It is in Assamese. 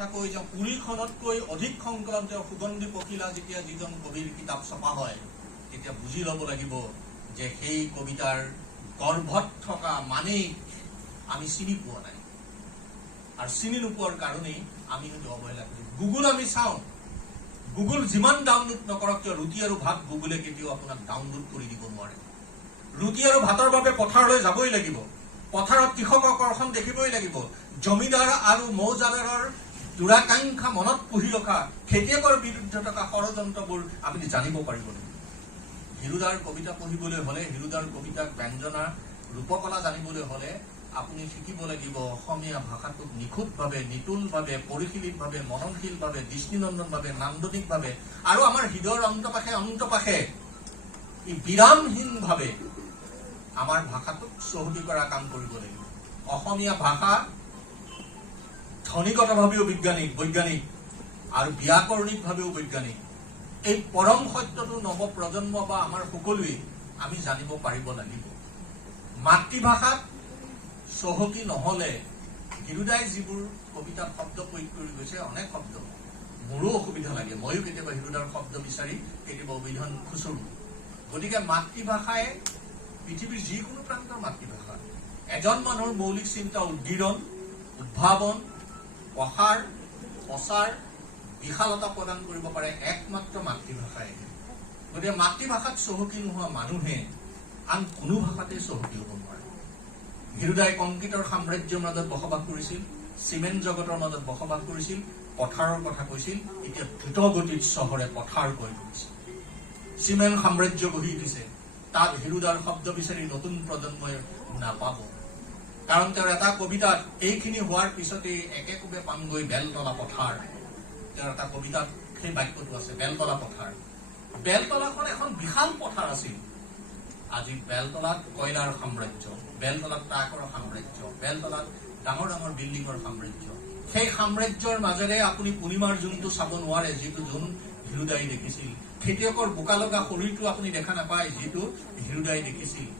কথা কৈ যাওঁ, পুৰীখনতকৈ অধিক সংক্ৰান্ত সুগন্ধি পখিলা যেতিয়া যিজন কবিৰ কিতাপ ছপা হয়, তেতিয়া বুজি ল'ব লাগিব যে সেই কবিতাৰ গৰ্ভত থকা মানেই আমি চিনি পোৱা নাই, আৰু চিনি নোপোৱাৰ কাৰণেই আমি হয়তো অৱহেলা কৰিম। গুগল আমি চাওঁ, গুগল যিমান ডাউনলোড নকৰক কিয়, ৰুটি আৰু ভাত গুগলে কেতিয়াও আপোনাক ডাউনলোড কৰি দিব নোৱাৰে। ৰুটি আৰু ভাতৰ বাবে পথাৰলৈ যাবই লাগিব, পথাৰত কৃষকৰ ঘৰখন দেখিবই লাগিব, জমিদাৰ আৰু মৌজাদাৰৰ দুৰাকাংক্ষা মনত পুহি ৰখা খেতিয়কৰ বিৰুদ্ধে থকা ষড়যন্ত্ৰবোৰ আপুনি জানিব পাৰিব লাগিব। হিৰুদাৰ কবিতা পঢ়িবলৈ হলে, হিৰুদাৰ কবিতাক ব্যঞ্জনা ৰূপকলা জানিবলৈ হলে আপুনি শিকিব লাগিব অসমীয়া ভাষাটোক নিখুঁতভাৱে, নিতুলভাৱে, পৰিশীলিতভাৱে, মননশীলভাৱে, দৃষ্টিনন্দনভাৱে, নান্দনিকভাৱে আৰু আমাৰ হৃদয়ৰ অন্তপাশে ই বিৰামহীনভাৱে আমাৰ ভাষাটোক চহকী কৰা কাম কৰিব লাগিব। অসমীয়া ভাষা ধ্বনিগতভাৱেও বৈজ্ঞানিক আৰু ব্যাকৰণিকভাৱেও বৈজ্ঞানিক। এই পৰম সত্যটো নৱপ্ৰজন্ম বা আমাৰ সকলোৱে আমি জানিব পাৰিব লাগিব। মাতৃভাষাত চহকী নহলে হিৰুদাই যিবোৰ কবিতাত শব্দ প্ৰয়োগ কৰি গৈছে, অনেক শব্দ মোৰো অসুবিধা লাগে, ময়ো কেতিয়াবা হিৰুদাৰ শব্দ বিচাৰি কেতিয়াবা অভিধান খুচুৰো। গতিকে মাতৃভাষাই পৃথিৱীৰ যিকোনো প্ৰান্তৰ মাতৃভাষা এজন মানুহৰ মৌলিক চিন্তা উদ্গীৰণ, উদ্ভাৱন, প্ৰচাৰ, বিশালতা প্ৰদান কৰিব পাৰে একমাত্ৰ মাতৃভাষাই। গতিকে মাতৃভাষাত চহকী নোহোৱা মানুহে আন কোনো ভাষাতে চহকী হ'ব নোৱাৰে। হিৰুদাই কংক্ৰিটৰ সাম্ৰাজ্যৰ মাজত বসবাস কৰিছিল, চিমেণ্ট জগতৰ মাজত বসবাস কৰিছিল, পথাৰৰ কথা কৈছিল। এতিয়া দ্ৰুতগতিত চহৰে পথাৰ কৈ কৰিছে, চিমেণ্ট সাম্ৰাজ্য গঢ়ি উঠিছে। তাত হিৰুদাৰ শব্দ বিচাৰি নতুন প্ৰজন্মই নাপাব, কাৰণ তেওঁৰ এটা কবিতাত এইখিনি হোৱাৰ পিছতেই একেকোবে পামগৈ বেলতলা পথাৰ। তেওঁৰ এটা কবিতাত সেই বাক্যটো আছে, বেলতলা পথাৰ। বেলতলাখন এখন বিশাল পথাৰ আছিল, আজি বেলতলাত কয়লাৰ সাম্ৰাজ্য, বেলতলাত ট্ৰাকৰ সাম্ৰাজ্য, বেলতলাত ডাঙৰ ডাঙৰ বিল্ডিঙৰ সাম্ৰাজ্য। সেই সাম্ৰাজ্যৰ মাজেৰে আপুনি পূৰ্ণিমাৰ জোনটো চাব নোৱাৰে, যিটো জোন হিৰুদাই দেখিছিল। খেতিয়কৰ বোকা লগা শৰীৰটো আপুনি দেখা নাপায়, যিটো হিৰুদাই দেখিছিল।